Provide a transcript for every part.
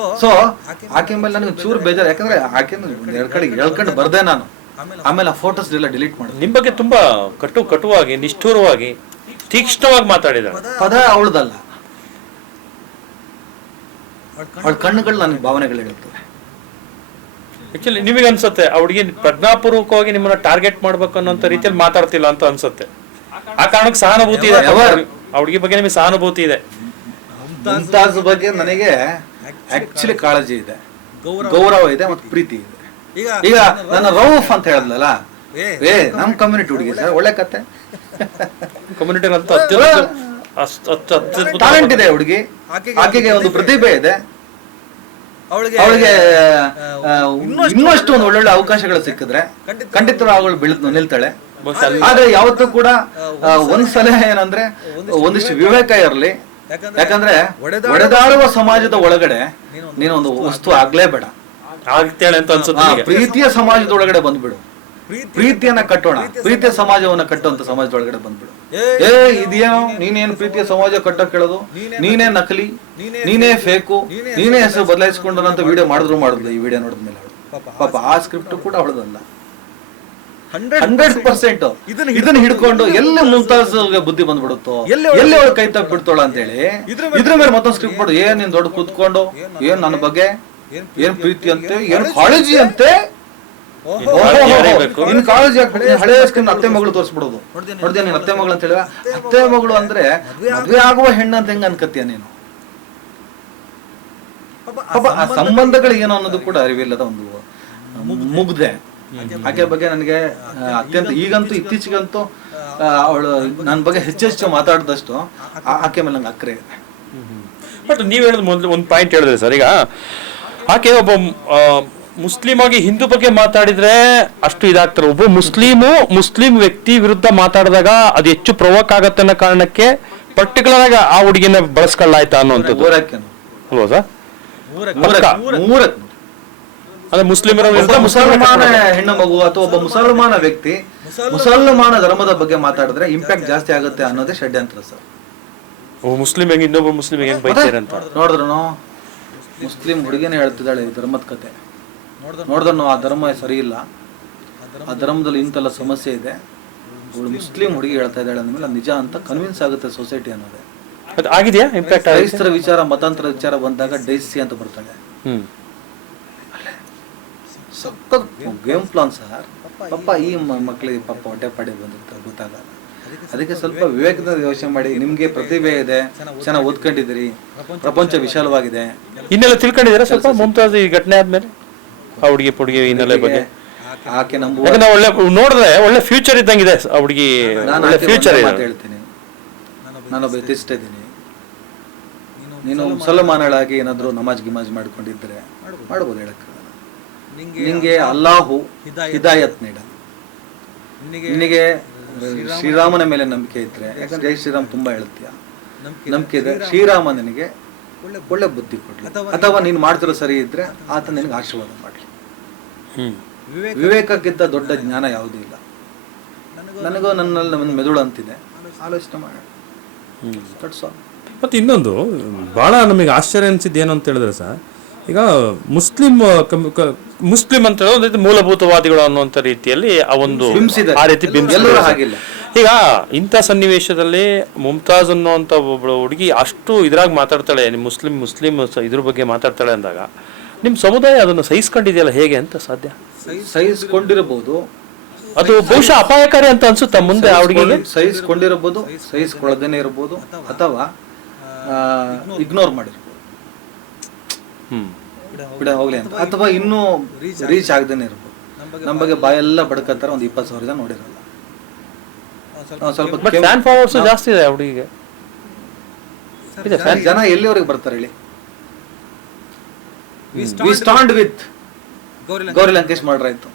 So ಆಕೆ ಮೇಲೆ ನನಗೆ ಚೂರು ಬೇಜಾರು, ಯಾಕಂದ್ರೆ ಆಕೆ ಎರಡು ಕಡೆ ಹೇಳ್ಕೊಂಡು ಬರ್ದೆ ನಾನು. ಆಮೇಲೆ ಆ ಫೋಟೋಸ್ ಎಲ್ಲ ಡಿಲೀಟ್ ಮಾಡಿದೆ. ನಿಮ್ ಬಗ್ಗೆ ತುಂಬಾ ಕಟುವಾಗಿ ನಿಷ್ಠೂರವಾಗಿ ತೀಕ್ಷ್ಣವಾಗಿ ಮಾತಾಡಿದಾಳೆ. ಪದ ಅವಳದಲ್ಲ, ಅವಳ ಕಣ್ಣುಗಳು ನನಗೆ ಭಾವನೆಗಳು ಹೇಳುತ್ತವೆ. ಆಕ್ಚುಲಿ ನಿಮಗೆ ಅನ್ಸುತ್ತೆ ಆ ಹುಡುಗಿ ಪ್ರಜ್ಞಾಪೂರ್ವಕವಾಗಿ ನಿಮ್ಮನ್ನ ಟಾರ್ಗೆಟ್ ಮಾಡ್ಬೇಕು ಅನ್ನೋ ರೀತಿಯಲ್ಲಿ ಮಾತಾಡ್ತಿಲ್ಲ ಅಂತ ಅನ್ಸುತ್ತೆ. ಆ ಕಾರಣಕ್ಕೆ ಸಹಾನುಭೂತಿ ಇದೆ, ಆ ಹುಡುಗಿ ಬಗ್ಗೆ ನಿಮಗೆ ಸಹಾನುಭೂತಿ ಇದೆ. ಮುಮ್ತಾಜ್ ಬಗ್ಗೆ ನನಗೆ ಆಕ್ಚುಲಿ ಕಾಳಜಿ ಇದೆ, ಗೌರವ ಇದೆ ಮತ್ತು ಪ್ರೀತಿ ಇದೆ. ಈಗ ನನ್ನ ರೌಫ್ ಅಂತ ಹೇಳಿದ್ಲಲ್ಲ, ನಮ್ ಕಮ್ಯುನಿಟಿ ಹುಡುಗಿ ಸರ್, ಒಳ್ಳೆ ಕತೆ. ಕಮ್ಯುನಿಟಿ ಟ್ಯಾಲೆಂಟ್ ಇದೆ ಹುಡುಗಿ, ಆಕೆಗೆ ಒಂದು ಪ್ರತಿಭೆ ಇದೆ, ಅವಳಿಗೆ ಇನ್ನಷ್ಟು ಒಂದು ಒಳ್ಳೊಳ್ಳೆ ಅವಕಾಶಗಳು ಸಿಕ್ಕಿದ್ರೆ ಖಂಡಿತ ಅವಳು ಬೆಳೆದು ನಿಲ್ತಾಳೆ. ಆದ್ರೆ ಯಾವತ್ತೂ ಕೂಡ ಒಂದ್ಸಲ ಏನಂದ್ರೆ ಒಂದಿಷ್ಟು ವಿವೇಕ ಇರಲಿ, ಯಾಕಂದ್ರೆ ಒಡೆದಾಡುವ ಸಮಾಜದ ಒಳಗಡೆ ನೀನೊಂದು ವಸ್ತು ಆಗ್ಲೇಬೇಡ. ಪ್ರೀತಿಯ ಸಮಾಜದ ಒಳಗಡೆ ಬಂದ್ಬಿಡು, ಪ್ರೀತಿಯನ್ನ ಕಟ್ಟೋಣ, ಪ್ರೀತಿಯ ಸಮಾಜವನ್ನ ಕಟ್ಟುವಂತ ಸಮಾಜದ ಒಳಗಡೆ ಬಂದ್ಬಿಡು. ಇದೇನೋ ನೀನೇನು ಪ್ರೀತಿಯ ಸಮಾಜ ಕಟ್ಟೋಕ್ ಹೇಳೋದು, ನೀನೇ ನಕಲಿ, ನೀನೇ ಫೇಕು, ನೀನೇ ಹೆಸರು ಬದಲಾಯಿಸ್ಕೊಂಡು ಅಂತ ವಿಡಿಯೋ ಮಾಡಿದ್ಲು. ಈ ವಿಡಿಯೋ ನೋಡಿದ್ಮೇಲೆ ಪಾಪ ಆ ಸ್ಕ್ರಿಪ್ಟ್ ಕೂಡ ಅವಳದಲ್ಲ. 100% ಇದನ್ನ ಹಿಡ್ಕೊಂಡು ಎಲ್ಲಿ ಮುಮ್ತಾಜ್ ಬುದ್ಧಿ ಬಂದ್ಬಿಡುತ್ತೋ, ಎಲ್ಲಿ ಅವಳು ಕೈ ತಪ್ಪಿಡ್ತಾಳ ಅಂತ ಹೇಳಿ ಇದ್ರ ಮೇಲೆ ಮತ್ತೊಂದು ಸ್ಕ್ರಿಪ್ಟ್ ಮಾಡು. ಏನ್ ನೀನ್ ದೊಡ್ಡ ಕೂತ್ಕೊಂಡು ಏನ್ ನನ್ನ ಬಗ್ಗೆ ಏನ್ ಪ್ರೀತಿ ಅಂತೆ, ಏನ್ ಕಾಳಜಿ ಅಂತೆ, ನಿನ್ ಕಾಳಜಿ ಹಳೆ ಸ್ಕ್ರೀನ್ ಅತ್ತೆ ಮಗಳು ತೋರಿಸ್ಬಿಡೋದು. ನೋಡ್ದೆ ನೀನ್ ಅತ್ತೆ ಮಗಳು ಅಂತ ಹೇಳುವ, ಅತ್ತೆ ಮಗಳು ಅಂದ್ರೆ ಮದುವೆ ಆಗುವ ಹೆಣ್ಣು ಅಂತ ಹೆಂಗ ಅನ್ಕತ್ತೀಯ ನೀನು? ಆ ಸಂಬಂಧಗಳು ಏನು ಅನ್ನೋದು ಕೂಡ ಅರಿವಿಲ್ಲದ ಒಂದು ಮುಗ್ದೆ. ಆಕೆ ಬಗ್ಗೆ ನನಗೆ ಅತ್ಯಂತ ಈಗಂತೂ ಇತ್ತೀಚೆಗಂತೂ ಅವಳು ನನ್ನ ಬಗ್ಗೆ ಹೆಚ್ಚೆಚ್ಚು ಮಾತಾಡಿದಷ್ಟು ಆಕೆ ಮೇಲೆ ನಂಗೆ ಅಕ್ರೆ ಇದೆ. ಬಟ್ ನೀವ್ ಹೇಳಿದ ಮೊದಲು ಒಂದು ಪಾಯಿಂಟ್ ಹೇಳಿದ್ರಿ ಸರ್. ಈಗ ಆಕೆ ಒಬ್ಬ ಮುಸ್ಲಿಂ ಆಗಿ ಹಿಂದೂ ಬಗ್ಗೆ ಮಾತಾಡಿದ್ರೆ ಅಷ್ಟು ಇದಾಗ್ತಾರೆ. ಒಬ್ಬ ಮುಸ್ಲಿಂ ವ್ಯಕ್ತಿ ವಿರುದ್ಧ ಮಾತಾಡಿದಾಗ ಅದು ಹೆಚ್ಚು ಪ್ರವೋಕ್ ಆಗತ್ತೆ ಅನ್ನೋ ಕಾರಣಕ್ಕೆ ಪರ್ಟಿಕ್ಯುಲರ್ ಆಗಿ ಆ ಹುಡುಗಿನ ಬಳಸ್ಕೊಳ್ಳಾಯ್ತಾ ಅನ್ನೋಂಥದ್ದು ಅಲ್ವಾ ಸರ್? ಅದೇ ಮುಸ್ಲಿಮರ ಮುಸಲ್ಮಾನ ಹೆಣ್ಣು ಮಗು ಅಥವಾ ಒಬ್ಬ ಮುಸಲ್ಮಾನ ವ್ಯಕ್ತಿ ಮುಸಲ್ಮಾನ ಧರ್ಮದ ಬಗ್ಗೆ ಮಾತಾಡಿದ್ರೆ ಇಂಪ್ಯಾಕ್ಟ್ ಜಾಸ್ತಿ ಆಗುತ್ತೆ ಅನ್ನೋದೇ ಷಡ್ಯಂತ್ರ ಸರ್. ಮುಸ್ಲಿಂ ಹೆಂಗ್ ಇನ್ನೊಬ್ಬ ಮುಸ್ಲಿಂ ಹೆಂಗ್ ಬೈತಾರೆ ಅಂತ ನೋಡಿದ್ರು ಮುಸ್ಲಿಂ ಹುಡುಗಿನೇ ಹೇಳ್ತಿದ್ದಾಳೆ ಈ ಧರ್ಮದ ಕತೆ. ನೋಡಿದ್ರು ಆ ಧರ್ಮ ಸರಿ ಇಲ್ಲ, ಆ ಧರ್ಮದಲ್ಲಿ ಇಂತೆಲ್ಲ ಸಮಸ್ಯೆ ಇದೆ, ಮುಸ್ಲಿಂ ಹುಡುಗಿ ಹೇಳ್ತಾ ಇದ್ದಾಳೆ ಅಂದ್ಮೇಲೆ ನಿಜ ಅಂತ ಕನ್ವಿನ್ಸ್ ಆಗುತ್ತೆ ಸೊಸೈಟಿ ಅನ್ನೋದೇ. ಆಗಿದೆಯಾ ಇಂಪ್ಯಾಕ್ಟ್? ಕ್ರೈಸ್ತರ ವಿಚಾರ ಮತಾಂತರ ವಿಚಾರ ಬಂದಾಗ ಡೈಸಿ ಅಂತ ಬರ್ತಾಳೆ. Game plan sir. ಪಾಪ ಈ ಮಕ್ಕಳಿಗೆ ಪಾಪ ಹೊಟ್ಟೆ ಪಾಡಿ ಬಂದಿರ್ತಾರೆ, ಗೊತ್ತಾಗಲ್ಲ. ಅದಕ್ಕೆ ಸ್ವಲ್ಪ ವಿವೇಕದ ಯೋಚನೆ ಮಾಡಿ. ನಿಮ್ಗೆ ಪ್ರತಿಭೆ ಇದೆ, ಚೆನ್ನಾಗಿ ಓದ್ಕೊಂಡಿದ್ದೀರಿ, ಪ್ರಪಂಚ ವಿಶಾಲವಾಗಿದೆ, ಇನ್ನೆಲ್ಲ ತಿಳ್ಕೊಂಡಿದ್ದೀರಾ ಸ್ವಲ್ಪ? ಮುಮ್ತಾಜ್ ಈ ಘಟನೆ ಆದ್ಮೇಲೆ ಆ ಹುಡುಗಿ ಹಿನ್ನೆಲೆ ಬಗ್ಗೆ ಆಕೆ ಒಳ್ಳೆ ನೋಡಿದ್ರೆ ಒಳ್ಳೆ ಫ್ಯೂಚರ್ ಇದ್ದಂಗಿದೆ ಆ ಹುಡುಗಿ. ಫ್ಯೂಚರ್ ಹೇಳ್ತೀನಿ, ನಾನೊಬ್ಬ ಎಥಿಸ್ಟ್ ಇದ್ದೀನಿ. ನೀನು ಮುಸಲ್ಮಾನಳಾಗಿ ಏನಾದ್ರು ನಮಾಜ್ ಗಿಮಾಜ್ ಮಾಡ್ಕೊಂಡಿದ್ರೆ ಮಾಡ್ಬೋದು, ಹೇಳಕ್ ನಿಂಗೆ ಅಲ್ಲಾಹು ಹಿದಾಯತ್ ನೀಡ. ನಿನಗೆ ಶ್ರೀರಾಮನ ಮೇಲೆ ನಂಬಿಕೆ ಇದ್ರೆ, ಯಾಕಂದ್ರೆ ಜೈ ಶ್ರೀರಾಮ್ ತುಂಬಾ ಹೇಳ್ತೀಯ, ನಂಬಿಕೆ ಇದೆ, ಶ್ರೀರಾಮ ನಿನಗೆ ಒಳ್ಳೆ ಬುದ್ಧಿ ಕೊಡ್ಲಿ, ಅಥವಾ ನೀನು ಮಾಡ್ತಿರೋ ಸರಿ ಇದ್ರೆ ಆತ ನಿನಗೆ ಆಶೀರ್ವಾದ ಮಾಡ್ಲಿ. ವಿವೇಕಕ್ಕಿಂತ ದೊಡ್ಡ ಜ್ಞಾನ ಯಾವುದೂ ಇಲ್ಲ. ನನಗೂ ನನ್ನಲ್ಲಿ ಮೆದುಳು ಅಂತಿದೆ, ಆಲೋಚನೆ ಮಾಡಿ. ಮತ್ತು ಇನ್ನೊಂದು ಭಾಳ ನಮಗೆ ಆಶ್ಚರ್ಯ ಅನಿಸಿದ್ದು ಏನು ಅಂತ ಹೇಳಿದ್ರೆ ಸರ್, ಈಗ ಮುಸ್ಲಿಂ ಅಂತ ಹೇಳೋದು ಮೂಲಭೂತವಾದಿಗಳು ಅನ್ನುವಂಥ ರೀತಿಯಲ್ಲಿ ಆ ಒಂದು ಆ ರೀತಿ ಈಗ ಇಂಥ ಸನ್ನಿವೇಶದಲ್ಲಿ ಮುಮ್ತಾಜ್ ಅನ್ನುವಂಥ ಒಬ್ಬಳು ಹುಡುಗಿ ಅಷ್ಟು ಇದ್ರಾಗ ಮಾತಾಡ್ತಾಳೆ, ಮುಸ್ಲಿಂ ಇದ್ರ ಬಗ್ಗೆ ಮಾತಾಡ್ತಾಳೆ ಅಂದಾಗ ನಿಮ್ಮ ಸಮುದಾಯ ಅದನ್ನು ಸಹಿಸ್ಕೊಂಡಿದೆಯಲ್ಲ, ಹೇಗೆ ಅಂತ ಸಾಧ್ಯ? ಸಹಿಸ್ಕೊಂಡಿರಬಹುದು, ಅದು ಬಹುಶಃ ಅಪಾಯಕಾರಿ ಅಂತ ಅನ್ಸುತ್ತಾ ಮುಂದೆ ಆ ಹುಡುಗಿಗೆ? ಸಹಿಸ್ಕೊಂಡಿರಬಹುದು, ಸಹಿಸ್ಕೊಳ್ಳದೇನೆ ಇರಬಹುದು, ಅಥವಾ ಇಗ್ನೋರ್ ಮಾಡಿರ್ಬೋದು, ಬಿಡ ಹೋಗ್ಲಿ ಅಂತ, ಅಥವಾ ಇನ್ನೂ ರೀಚ್ ಆಗದೇನೆ ಇರ್ಬೋದು. ನಮ್ಮ ಬಗ್ಗೆ ಬಾಯೆಲ್ಲ ಬಡ್ಕತ್ತಾರ, ಒಂದು 20,000 ಜನ ನೋಡಿರಲ್ಲ. ಸ್ವಲ್ಪ ಫ್ಯಾನ್ ಫಾಲೋವರ್ಸ್ ಜಾಸ್ತಿ ಇದೆ ಹುಡುಗಿಗೆ. ಜನ ಎಲ್ಲಿವರೆಗೆ ಬರ್ತಾರೆ ಹೇಳಿ? We stand with Gauri Lankesh ಮಾಡ್ರಾಯ್ತು,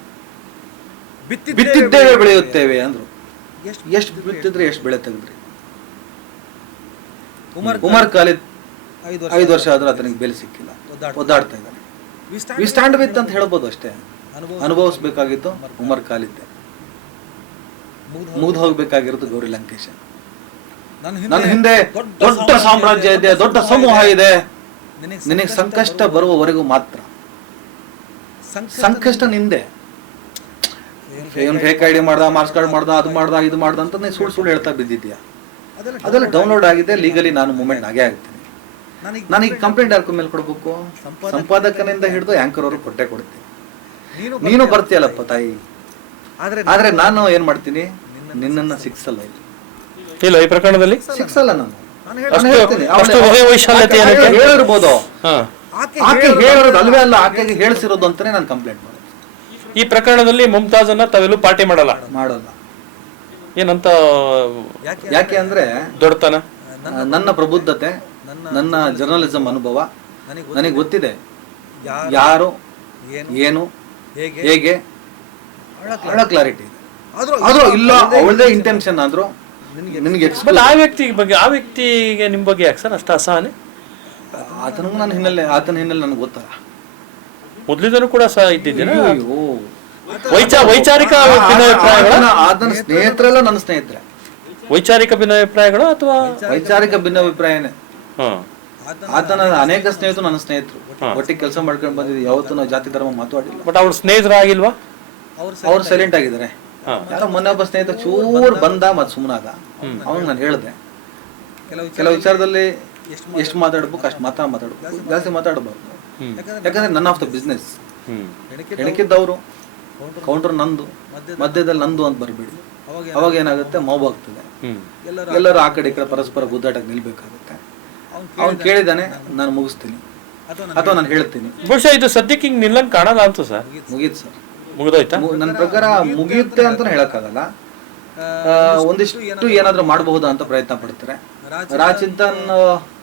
ಬಿತ್ತಿದ್ದೇವೆ ಬೆಳೆಯುತ್ತೇವೆ ಅಂದ್ರು. ಎಷ್ಟು ಬಿತ್ತಿದ್ರೆ ಎಷ್ಟು ಬೆಳೆ ತೆಗೆದ್ರಿ? ಉಮರ್ ಖಾಲಿದ್ 5 ವರ್ಷ ಆದ್ರೂ ಆತನಿಗೆ ಬೆಲೆ ಸಿಕ್ಕಿಲ್ಲ, ಒದ್ದಾಡ್ತಾ ಇದ್ದಾನೆ. ವಿ ಸ್ಟ್ಯಾಂಡ್ ವಿತ್ ಅಂತ ಹೇಳ್ಬೋದು ಅಷ್ಟೇ. ಅನುಭವಿಸ್ಬೇಕಾಗಿತ್ತು ಉಮರ್ ಖಾಲಿದ್, ಮುಗ್ದು ಹೋಗ್ಬೇಕಾಗಿರೋದು ಗೌರಿ ಲಂಕೇಶ್. ನನ್ನ ಹಿಂದೆ ದೊಡ್ಡ ಸಾಮ್ರಾಜ್ಯ ಇದೆ, ದೊಡ್ಡ ಸಮೂಹ ಇದೆ, ನಿನಗೆ ಸಂಕಷ್ಟ ಬರುವವರೆಗೂ ಮಾತ್ರ. ಸಂಕಷ್ಟ ನಿಂದೆ. ಇವನು ಫೇಕ್ ಐಡಿ ಮಾಡ್ದ, ಮಾರ್ಕ್ಸ್ ಕಾರ್ಡ್ ಮಾಡ್ದ, ಅದು ಮಾಡ್ದ, ಇದು ಮಾಡ್ದ ಅಂತ ನೀನು ಸುಳ್ಳು ಹೇಳ್ತಾ ಬಿದ್ದಿದ್ಯಾ. ಅದೆಲ್ಲ ಡೌನ್ಲೋಡ್ ಆಗಿದೆ, ಲೀಗಲಿ ನಾನು ಮೂವ್ಮೆಂಟ್ ಆಗೇ ಆಗ್ತೀನಿ. ನನಗೆ ಕಂಪ್ಲೇಂಟ್ ಯಾರ ಮೇಲೆ ಕೊಡ್ಬೇಕು? ಸಂಪಾದಕನಿಂದ ಹಿಡಿದು ಆಂಕರ್ ಅವರು ಕೊಟ್ಟೆ ಕೊಡ್ತೀನಿ. ನೀನು ಬರ್ತೀಯಲ್ಲಪ್ಪ ತಾಯಿ. ಆದ್ರೆ ನಾನು ಏನ್ ಮಾಡ್ತೀನಿ, ನಿನ್ನನ್ನ ಸಿಕ್ಸಲ್ಲ. ಇಲ್ಲ ಈ ಪ್ರಕರಣದಲ್ಲಿ ಸಿಕ್ಸಲ್ಲ ನಾನು. ಹೇಳಿರ್ಬೋದು. ಆಕೆ ಹೇಳಿರೋದು ಅಲ್ವೇ ಅಲ್ಲ, ಆಕೆಗೆ ಹೇಳಿಸಿರೋದು ಅಂತಾನೆ ನಾನು ಕಂಪ್ಲೇಂಟ್ ಮಾಡೋದು. ಈ ಪ್ರಕರಣದಲ್ಲಿ ಮುಮ್ತಾಜನ್ನ ತಾವೆಲ್ಲೂ ಪಾರ್ಟಿ ಮಾಡಲ್ಲ. ಏನಂತ? ಯಾಕೆ ಅಂದ್ರೆ ದೊಡ್ಡತನ, ನನ್ನ ಪ್ರಬುದ್ಧತೆ, ನನ್ನ ಜರ್ನಲಿಸಂ ಅನುಭವ ನನಗೆ ಗೊತ್ತಿದೆ. ಯಾರು ಏನು ಹೇಗೆ ಬಹಳ ಕ್ಲಾರಿಟಿ ಇದೆ. ಆದ್ರೂ ಇಲ್ಲ ಅವಳದೇ ಇಂಟೆನ್ಷನ್ ಆದ್ರೂ ನಿನಗೆ ಆ ವ್ಯಕ್ತಿಗೆ ನಿಮ್ ಬಗ್ಗೆ ಯಾಕೆ ಸರ್ ಅಷ್ಟು ಅಸಹನೆ? ಆತನಿಗೂ ನನ್ನ ಆತನ ಹಿನ್ನೆಲೆ ನನಗೆ ಗೊತ್ತಲ್ಲ. ಮೊದಲಿಂದನೂ ಕೂಡ ಸಹ ಇದ್ದಿದ್ದೀರಾ? ವೈಚಾರಿಕ ಆತನ ಸ್ನೇಹಿತರೆಲ್ಲ ನನ್ನ ಸ್ನೇಹಿತರೆ. ವೈಚಾರಿಕ ಭಿನ್ನಾಭಿಪ್ರಾಯಗಳು ಅಥವಾ ವೈಚಾರಿಕ ಭಿನ್ನಾಭಿಪ್ರಾಯನೇ. ಆತನ ಅನೇಕ ಸ್ನೇಹಿತರು ನನ್ನ ಸ್ನೇಹಿತರು, ಒಟ್ಟಿಗೆ ಕೆಲಸ ಮಾಡ್ಕೊಂಡು ಬಂದಿದ್ದೀವಿ. ಯಾವತ್ತೂ ನಾವು ಜಾತಿ ಧರ್ಮ ಮಾತಾಡಿಲ್ಲ. ಬಟ್ ಅವ್ರ ಸ್ನೇಹಿತರಾಗಿಲ್ವಾ? ಅವ್ರು ಸೈಲೆಂಟ್ ಆಗಿದ್ದಾರೆ. ಯಾರೋ ಮೊನ್ನೆ ಒಬ್ಬ ಸ್ನೇಹಿತ ಚೂರ್ ಬಂದ ಮತ್ತೆ ಸುಮ್ಮನಾದ. ಅವನು ನಾನು ಹೇಳಿದೆ, ಕೆಲವು ವಿಚಾರದಲ್ಲಿ ಎಷ್ಟು ಮಾತಾಡ್ಬೇಕು ಅಷ್ಟು ಮಾತಾಡ್ಬೇಕು, ಜಾಸ್ತಿ ಮಾತಾಡಬಾರ್ದು. ಯಾಕಂದ್ರೆ ನನ್ ಆಫ್ ದ ಬಿಸ್ನೆಸ್. ಹೆಣಕಿದ್ದವರು ಕೌಂಟರ್ ನಂದು, ಮಧ್ಯದಲ್ಲಿ ನಂದು ಅಂತ ಬರ್ಬೇಡಿ. ಅವಾಗ ಏನಾಗುತ್ತೆ, ಮೋಬ್ ಆಗ್ತದೆ. ಎಲ್ಲರೂ ಆ ಕಡೆ ಈ ಕಡೆ ಪರಸ್ಪರ ಗುದ್ದಾಟಕ್ಕೆ ನಿಲ್ಬೇಕಾಗುತ್ತೆ. ಅವ್ನು ಕೇಳಿದಾನೆ, ನಾನು ಮುಗಿಸ್ತೀನಿ ಅಥವಾ ನಾನು ಹೇಳ್ತೀನಿ. ಬಹುಶಃ ಇದು ಸದ್ಯಕ್ಕೆ ಹಿಂಗ್ ನಿಲ್ಲಂಗ್ ಕಾಣಲ್ಲ ಅಂತ ಸರ್. ಮುಗೀತು ಸರ್, ಮುಗಿದೋಯ್ತಾ? ನನ್ನ ಪ್ರಕಾರ ಮುಗಿಯುತ್ತೆ ಅಂತ ಹೇಳಕ್ಕಾಗಲ್ಲ. ಒಂದಿಷ್ಟು ಏನಾದ್ರೂ ಮಾಡಬಹುದಾ ಅಂತ ಪ್ರಯತ್ನ ಪಡ್ತಾರೆ. ರಾಜ್ ಚಿಂತನ್